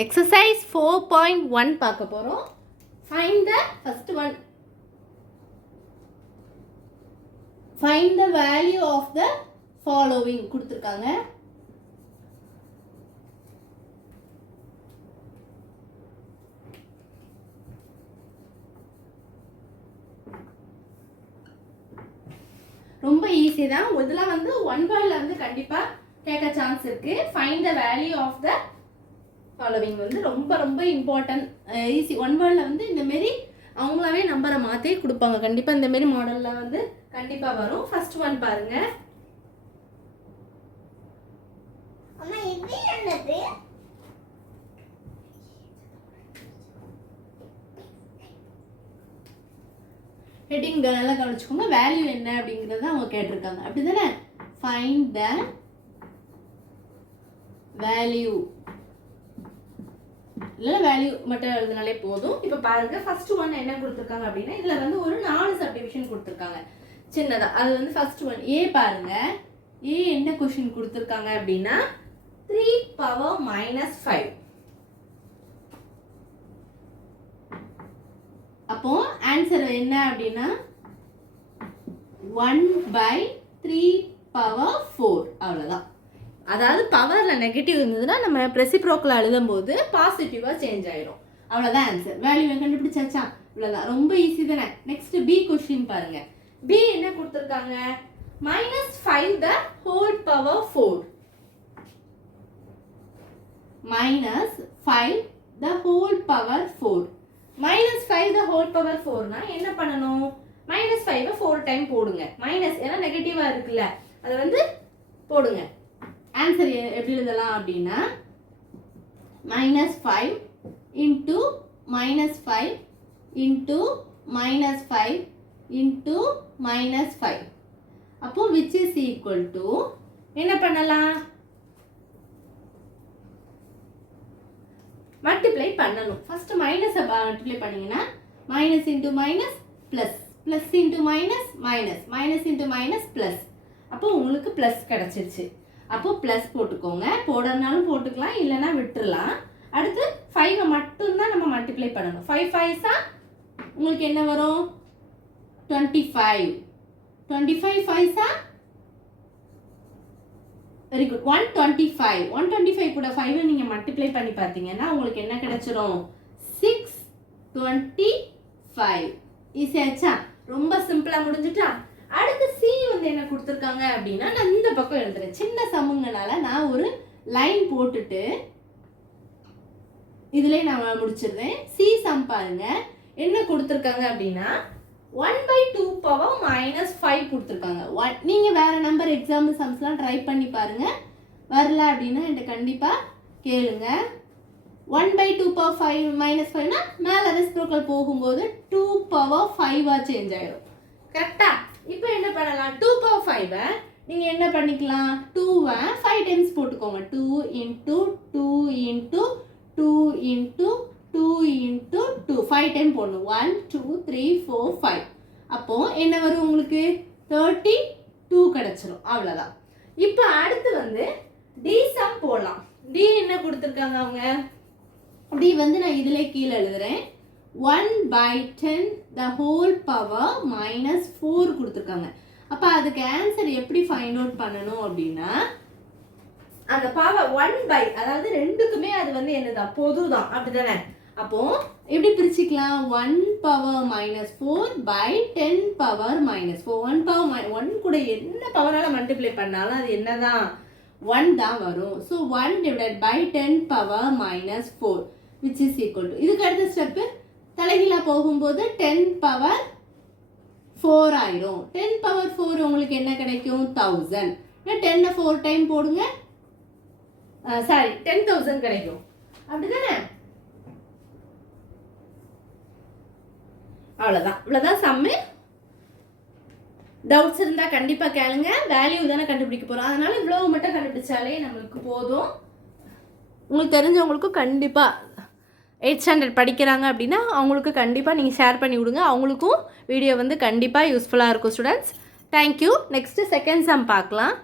Exercise 4.1 பார்க்க போகிறோம். Find the first one. Find the value of the following கொடுத்துருக்காங்க. ரொம்ப ஈஸி தான். இதெல்லாம் வந்து ஒன் வேர்டில் வந்து கண்டிப்பாக கேட்க சான்ஸ் இருக்குது. Find the value of the following வந்து ரொம்ப ரொம்ப இம்பார்ட்டன்ட், ஈஸி. ஒன் வேர்டில் வந்து இந்தமாரி அவங்களாவே நம்பரை மாற்றி கொடுப்பாங்க. கண்டிப்பாக இந்தமாரி மாடலில் வந்து கண்டிப்பாக வரும். ஃபர்ஸ்ட் ஒன் பாருங்க. ஹெட்டிங் நல்லா கவனிச்சுக்கோங்க. வேல்யூ என்ன அப்படிங்கிறத அவங்க கேட்டிருக்காங்க, அப்படி தானே? ஃபைண்ட் த வேல்யூ, இல்லை வேல்யூ மட்டும் எழுதுனாலே போதும். இப்போ பாருங்க, ஃபர்ஸ்ட் ஒன் என்ன கொடுத்துருக்காங்க அப்படின்னா, இதில் வந்து ஒரு 4 சப்டிவிஷன் கொடுத்துருக்காங்க சின்னதா. அது வந்து ஃபர்ஸ்ட் ஒன் ஏ பாருங்க. ஏ என்ன கொஸ்டின் கொடுத்துருக்காங்க அப்படின்னா 3 power -5. அப்போ ஆன்சர் என்ன அப்படின்னா 1/3 power 4. அவ்வளோதான். அதாவது பவரில் நெகட்டிவ் இருந்ததுன்னா நம்ம ரெசிப்ரோக்கல் எழுதும் போது பாசிட்டிவாக சேஞ்ச் ஆயிடும். அவ்வளோதான் ஆன்சர். வேல்யூ கண்டுபிடிச்சாச்சா? இவ்வளோதான், ரொம்ப ஈஸி தானே. நெக்ஸ்ட் பி கொஸ்டின் பாருங்க. பி என்ன கொடுத்துருக்காங்க? -5 the whole power 4. -5 the whole power 4. -5 the whole power 4னா என்ன பண்ணணும்? -5 4 டைம் போடுங்க. மைனஸ் ஏன்னா நெகட்டிவா இருக்குல்ல, அதை வந்து போடுங்க. ஆன்சர் எப்படி எழுதலாம் அப்படின்னா -5 into -5 into -5 into -5. அப்போ which is equal to என்ன பண்ணலாம்? மல்டிப்ளை பண்ணணும். ஃபர்ஸ்ட் மைனஸை மல்டிப்ளை பண்ணீங்கன்னா minus into minus plus, plus into minus minus, minus into minus plus. அப்போ உங்களுக்கு ப்ளஸ் கிடச்சிருச்சு. அப்போ ப்ளஸ் போட்டுக்கோங்க. போடனாலும் போட்டுக்கலாம், இல்லைன்னா விட்டுடலாம். அடுத்து 5 மட்டும்தான் நம்ம மல்டிப்ளை பண்ணணும். 5 5s உங்களுக்கு என்ன வரும்? 25. 25 5s வெரி குட், 125. 125 கூட 5 நீங்கள் மல்டிப்ளை பண்ணி பார்த்தீங்கன்னா உங்களுக்கு என்ன கிடைச்சிரும்? 625. ஈஸியாச்சா? ரொம்ப சிம்பிளாக முடிஞ்சுட்டா? அடுத்து சி வந்து என்ன கொடுத்துருக்காங்க அப்படின்னா, நான் இந்த பக்கம் எழுதுறேன். சின்ன சம்முங்கனால நான் ஒரு லைன் போட்டுட்டு இதுல நான் முடிச்சிருந்தேன். சி சம் பாருங்க. என்ன கொடுத்துருக்காங்க அப்படின்னா 1/2 power -5 கொடுத்துருக்காங்க. நீங்க வேற நம்பர் எக்ஸாம்பிள் சம்ஸ்லாம் ட்ரை பண்ணி பாருங்க. வரல அப்படின்னா என்கிட்ட கண்டிப்பா கேளுங்க. 1/2 power 5 -5னா மேல ரெசிப்ரோக்கல் போகும்போது 2 power 5 சேஞ்ச் ஆயிடும். கரெக்டா? இப்போ என்ன பண்ணலாம்? 2 power 5 நீங்க என்ன பண்ணிக்கலாம்? 2 5 டைம்ஸ் போட்டுக்கோங்க. 2 into 2 into 2 into 2 into 2 5 time போடணும். 1 2 3 4 5. அப்போ என்ன வரும் உங்களுக்கு? 32 கிடைச்சிரும். அவ்வளோதான். இப்போ அடுத்து வந்து டி சம் போடலாம். டி என்ன கொடுத்துருக்காங்க அவங்க? டி வந்து நான் இதில் கீழே எழுதுறேன். 1/10 the whole power -4 கொடுத்துருக்காங்க. அப்போ அதுக்கு ஆன்சர் எப்படி ஃபைண்ட் அவுட் பண்ணணும் அப்படின்னா, அந்த பவர் 1/, அதாவது ரெண்டுக்குமே அது வந்து என்னதான்? பொதுதான், அப்படிதானே? அப்போ எப்படி பிரிச்சுக்கலாம்? 1 power -4 by 10 power -4. 1 power 1 கூட என்ன பவரால மல்டிப்ளை பண்ணாலும் அது என்னதான்? 1 தான் வரும். So 1 divided by 10 power -4 which is equal to, இதுக்கு அடுத்த ஸ்டெப்பு தலைகீழா போகும்போது 10 power 4 ஆயிரும். 10 power 4 உங்களுக்கு என்ன கிடைக்கும்? 1000. 10 4 டைம் போடுங்க. சாரி, 10,000 கிடைக்கும். அப்படிதானே? அவ்வளோதான். இவ்வளோதான் சம்மு. டவுட்ஸ் இருந்தால் கண்டிப்பாக கேளுங்க. வேல்யூ தானே கண்டுபிடிக்க போகிறோம், அதனால இவ்வளவு மட்டும் கண்டுபிடிச்சாலே நம்மளுக்கு போதும். உங்களுக்கு தெரிஞ்சவங்களுக்கும் கண்டிப்பாக 8th ஸ்டாண்டர்ட் படிக்கிறாங்க அப்படின்னா அவங்களுக்கு கண்டிப்பாக நீங்கள் ஷேர் பண்ணி விடுங்க. அவங்களுக்கும் வீடியோ வந்து கண்டிப்பாக யூஸ்ஃபுல்லாக இருக்கும் students. Thank you. Next second sum பார்க்கலாம்.